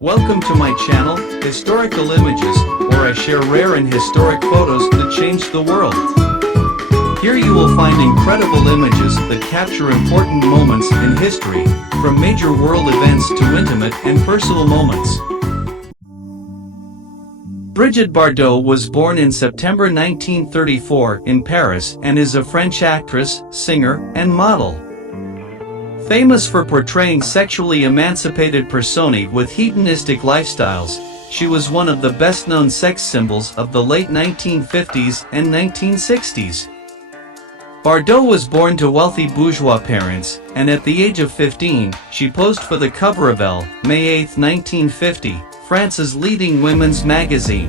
Welcome to my channel, Historical Images, where I share rare and historic photos that changed the world. Here you will find incredible images that capture important moments in history, from major world events to intimate and personal moments. Brigitte Bardot was born in September 1934 in Paris and is a French actress, singer, and model. Famous for portraying sexually emancipated personae with hedonistic lifestyles, she was one of the best-known sex symbols of the late 1950s and 1960s. Bardot was born to wealthy bourgeois parents, and at the age of 15, she posed for the cover of Elle, May 8, 1950, France's leading women's magazine.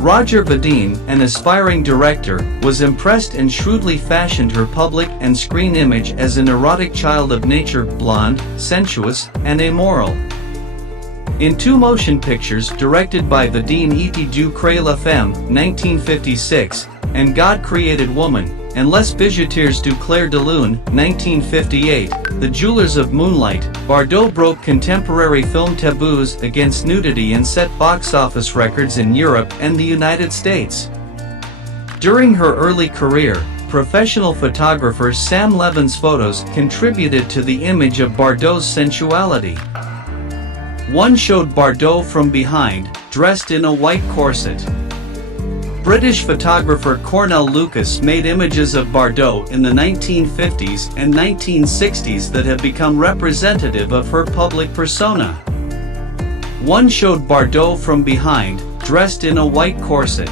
Roger Vadim, an aspiring director, was impressed and shrewdly fashioned her public and screen image as an erotic child of nature, blonde, sensuous, and amoral. In two motion pictures directed by Vadim, Et Dieu crée la femme, 1956, and God Created Woman, and Les Bijoutiers du Clair de Lune, 1958, The Jewelers of Moonlight, Bardot broke contemporary film taboos against nudity and set box office records in Europe and the United States. During her early career, professional photographer Sam Levin's photos contributed to the image of Bardot's sensuality. One showed Bardot from behind, dressed in a white corset. British photographer Cornell Lucas made images of Bardot in the 1950s and 1960s that have become representative of her public persona. One showed Bardot from behind, dressed in a white corset.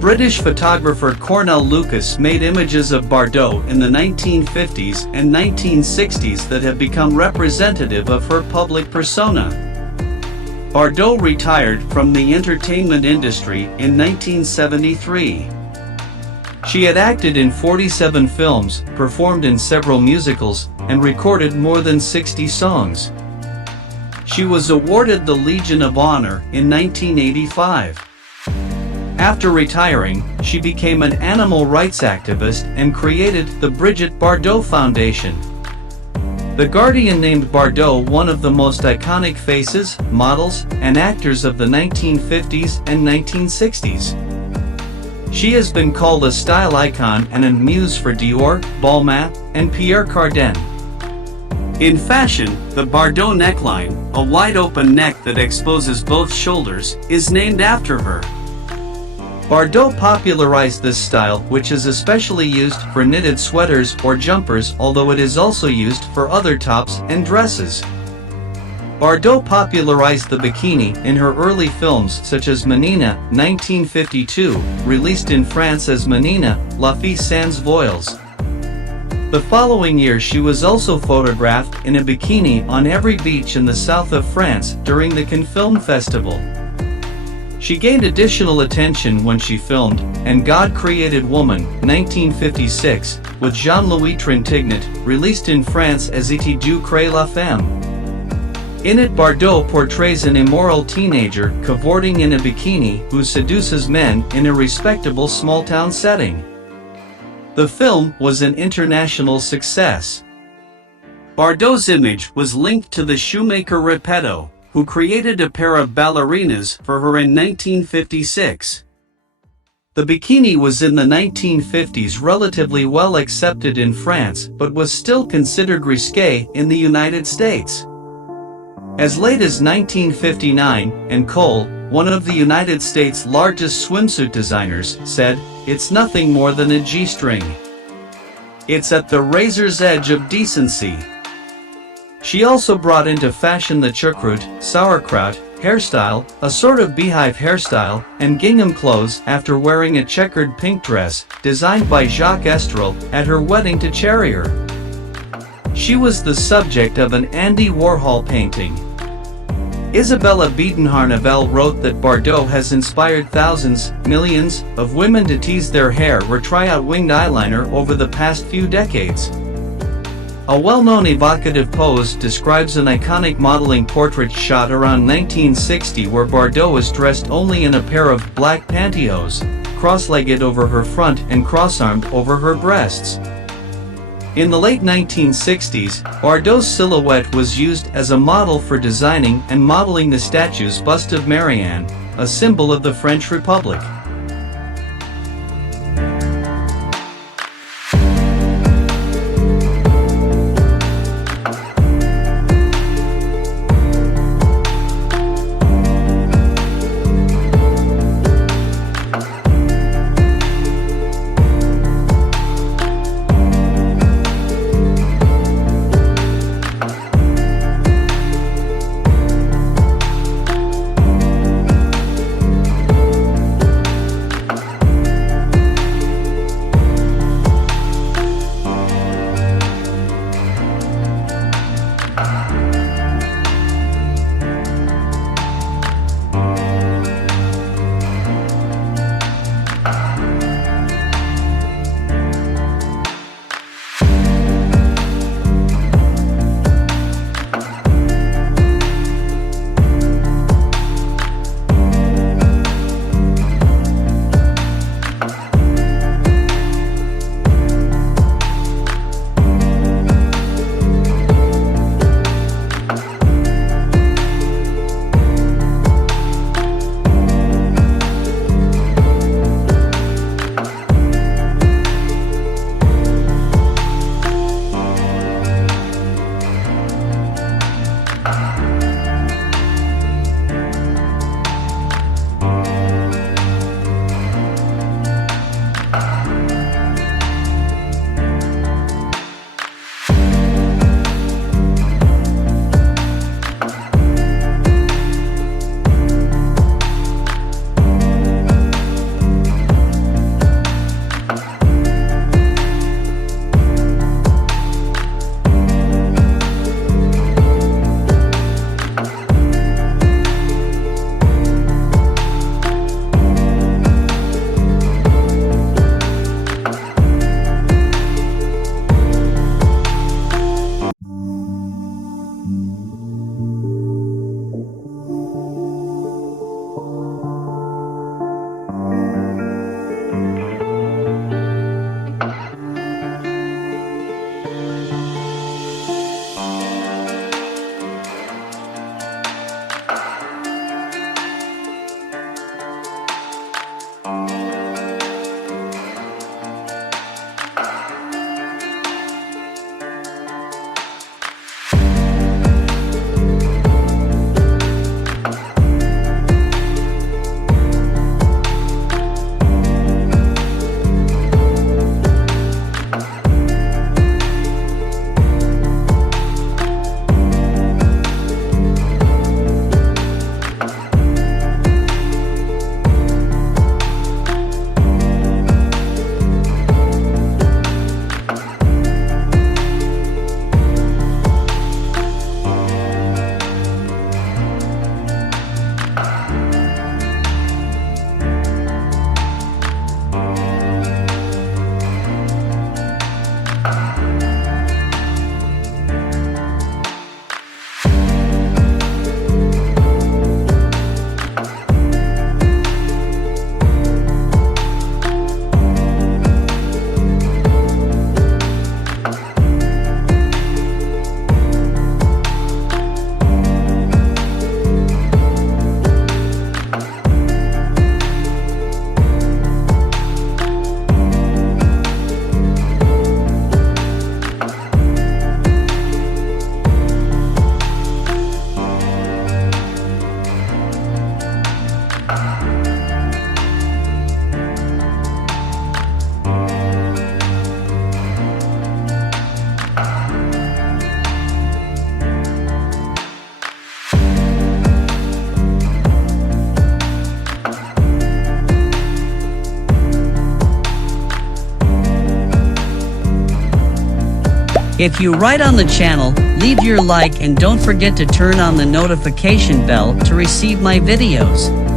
British photographer Cornell Lucas made images of Bardot in the 1950s and 1960s that have become representative of her public persona. Bardot retired from the entertainment industry in 1973. She had acted in 47 films, performed in several musicals, and recorded more than 60 songs. She was awarded the Legion of Honor in 1985. After retiring, she became an animal rights activist and created the Brigitte Bardot Foundation. The Guardian named Bardot one of the most iconic faces, models, and actors of the 1950s and 1960s. She has been called a style icon and a muse for Dior, Balmain, and Pierre Cardin. In fashion, the Bardot neckline, a wide-open neck that exposes both shoulders, is named after her. Bardot popularized this style, which is especially used for knitted sweaters or jumpers, although it is also used for other tops and dresses. Bardot popularized the bikini in her early films such as Menina, 1952, released in France as Menina, La Fille sans voiles. The following year she was also photographed in a bikini on every beach in the south of France during the Cannes Film Festival. She gained additional attention when she filmed And God Created Woman, 1956, with Jean-Louis Trintignant, released in France as Et Dieu crée la femme. In it, Bardot portrays an immoral teenager cavorting in a bikini who seduces men in a respectable small-town setting. The film was an international success. Bardot's image was linked to the shoemaker Repetto, who created a pair of ballerinas for her in 1956. The bikini was in the 1950s relatively well accepted in France but was still considered risqué in the United States. As late as 1959, and Cole, one of the United States' largest swimsuit designers, said, "It's nothing more than a G-string. It's at the razor's edge of decency." She also brought into fashion the choucroute, sauerkraut, hairstyle, a sort of beehive hairstyle, and gingham clothes after wearing a checkered pink dress, designed by Jacques Estrel, at her wedding to Charrier. She was the subject of an Andy Warhol painting. Isabella Beaton-Harnavel wrote that Bardot has inspired thousands, millions, of women to tease their hair or try out winged eyeliner over the past few decades. A well-known evocative pose describes an iconic modeling portrait shot around 1960 where Bardot is dressed only in a pair of black pantyhose, cross-legged over her front and cross-armed over her breasts. In the late 1960s, Bardot's silhouette was used as a model for designing and modeling the statue's bust of Marianne, a symbol of the French Republic. If you're right on the channel, leave your like and don't forget to turn on the notification bell to receive my videos.